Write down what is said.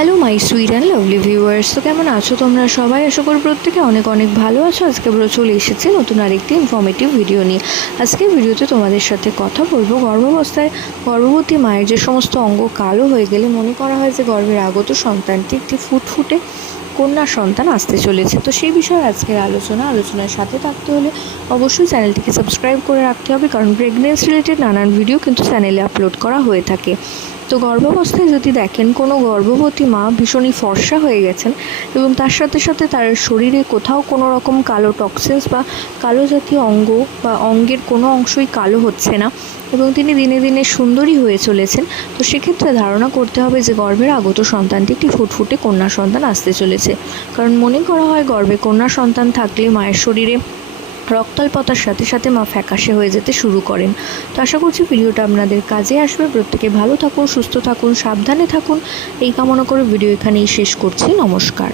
Hello my sweet and lovely viewers তো কেমন আছো তোমরা সবাই? আশা করি প্রত্যেকে অনেক অনেক ভালো আছো। আজকে আমরা চলে এসেছি নতুন আরেকটি ইনফর্মেটিভ ভিডিও নিয়ে। আজকে ভিডিওতে তোমাদের সাথে কথা বলব। গর্ভাবস্থায় গর্ভবতী মায়ের যে সমস্ত অঙ্গ কালো হয়ে গেলে মনে করা হয় যে গর্ভের আগত সন্তানটি একটি ফুটফুটে কন্যা সন্তান আসতে চলেছে। তো সেই বিষয়ে আজকের আলোচনা, আলোচনার সাথে থাকতে হলে অবশ্যই চ্যানেলটিকে সাবস্ক্রাইব করে রাখতে হবে। কারণ প্রেগনেন্সি রিলেটেড নানান ভিডিও কিন্তু চ্যানেলে আপলোড করা হয়ে থাকে। তো গর্ভাবস্থায় যদি দেখেন, কোনো গর্ভবতী মা ভীষণই ফর্সা হয়ে গেছেন এবং তার সাথে সাথে তার শরীরে কোথাও কোনো রকম কালো টক্সিনস বা কালো জাতীয় অঙ্গ বা অঙ্গের কোনো অংশই কালো হচ্ছে না এবং তিনি দিনে দিনে সুন্দরী হয়ে চলেছেন, তো সেক্ষেত্রে ধারণা করতে হবে যে গর্ভের আগত সন্তানটি একটি ফুটফুটে কন্যা সন্তান আসতে চলেছে। কারণ মনে করা হয় গর্ভে কন্যা সন্তান থাকলে মায়ের শরীরে রক্তাল্পতার সাথে সাথে মা ফ্যাকাশে হয়ে যেতে শুরু করেন। তো আশা করছি ভিডিওটা আপনাদের কাজে আসবে। প্রত্যেকে ভালো থাকুন, সুস্থ থাকুন, সাবধানে থাকুন। এই কামনা করে ভিডিও এখানেই শেষ করছি। নমস্কার।